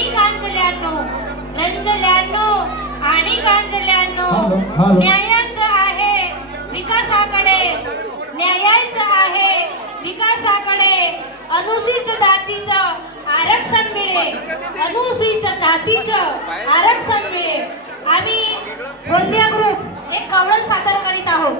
आणि गांजल्यानो, रंजल्यानो आणि गांजल्यानो, न्यायाचं आहे विकासाकडे, न्यायाचं आहे विकासाकडे. अनुसूचित जातीचं आरक्षण मिळेल, अनुसूचित जातीचं आरक्षण मिळेल. आम्ही गोंदिया ग्रुप एक कवळण सादर करीत आहोत.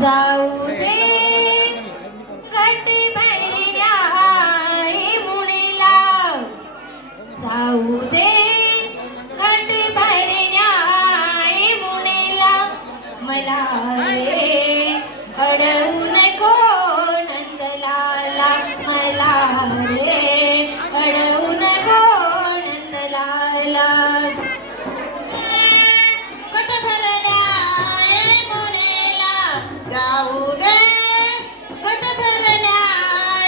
जाऊ दे कटी भैया मुलीला, जाऊ दे कटी भैया मुलीला, मला रे अडवू नको नंदलाला, मला रे अडवू नको नंदलाला. जाऊ दे कट भरल्या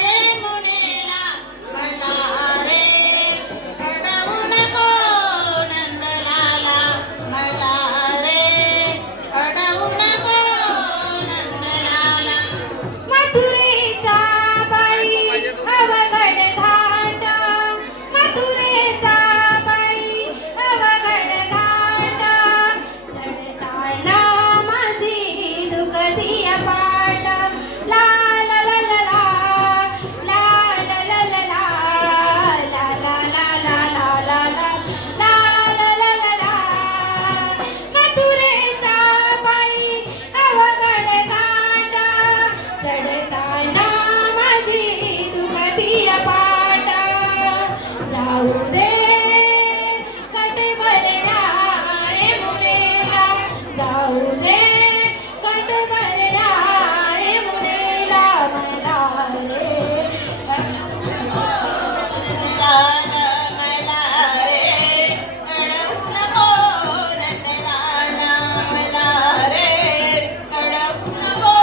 रे मुलीला, मला रे अडवू नको नंदलाला, मला रे अडवू नको नंदलाला. मथुरेचा बाई अवघड घाट, मथुरेचा बाई अवघड घाट, चढताना माझी दुखती पाट. ला ला ला ला ला, ला ला ला ला ला, ला ला ला ला ला ला ला, ला ला ला ला ला. मथुरेचा बाई अवघड घाट, चढताना माझी दुखती पाट. जाऊ दे कट भरल्या रे मुलीला, जाऊ दे कट भरल्या रे मुलीला, मला रे मला रे अडवू नको नंदलाला, मला रे अडवू नको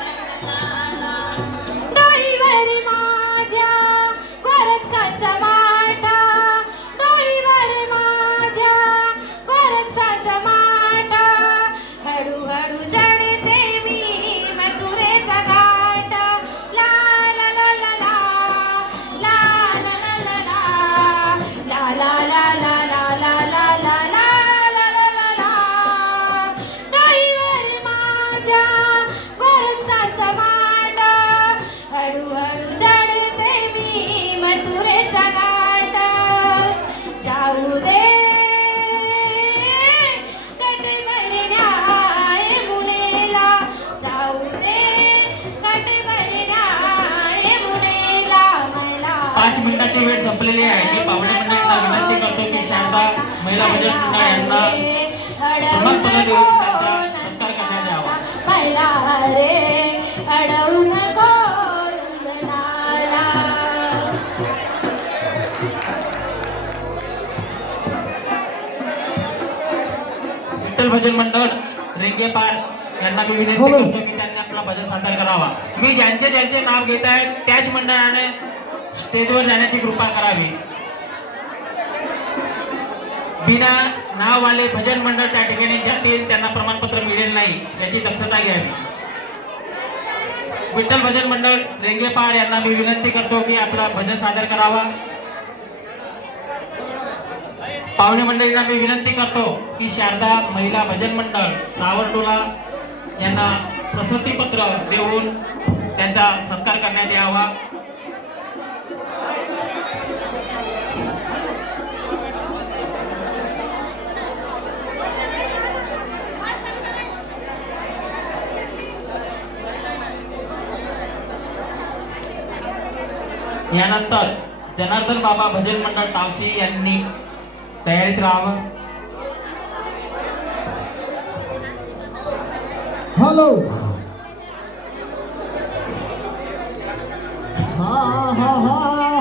नंदलाला. डोईवर माझ्या गोरक्षाचा माटा, डोईवर माझ्या गोरक्षाचा माटा, हळूहळू चढते मी मथुरेचा घाट. ला ला ला ला ला, ला ला ला ला ला, ला ला ला ला ला ला ला ला ला ला ला ला. डोईवर माझ्या गोरक्षाचा माटा, हळूहळू चढते मी मथुरेचा घाट. जाऊ दे कट भरल्या रे मुलीला, जाऊ दे कट भरल्या रे मुलीला, मला 5 मिनिटाची वेळ संपलेली आहे. मी पाहुणे मंडळींना विनंती करतो की शारदा महिला भजन मंडळ यांना प्रमाणपत्र देऊन त्यांचा सत्कार करण्यात यावा. मला रे अडवू नको नंदलाला. विठ्ठल भजन मंडळ रेंगेपार यांना मी विनंती करतो की त्यांनी आपला भजन सादर करावा. मी ज्यांचे ज्यांचे नाव घेत आहे त्याच मंडळाने स्टेजवर जाण्याची कृपा करावी. बिना नाववाले भजन मंडळ त्या ठिकाणी जातील त्यांना प्रमाणपत्र मिळेल नाही याची दक्षता घ्यावी. विठ्ठल भजन मंडळ रेंगेपार यांना मी विनंती करतो की आपला भजन सादर करावा. पाहुणे मंडळींना मी विनंती करतो की शारदा महिला भजन मंडळ सावरटोला यांना प्रशस्तीपत्र देऊन त्यांचा सत्कार करण्यात यावा. यानंतर जनार्दन बाबा भजन मंडळ तावसी यांनी तयारीत राहावं. हॅलो, हा हा हा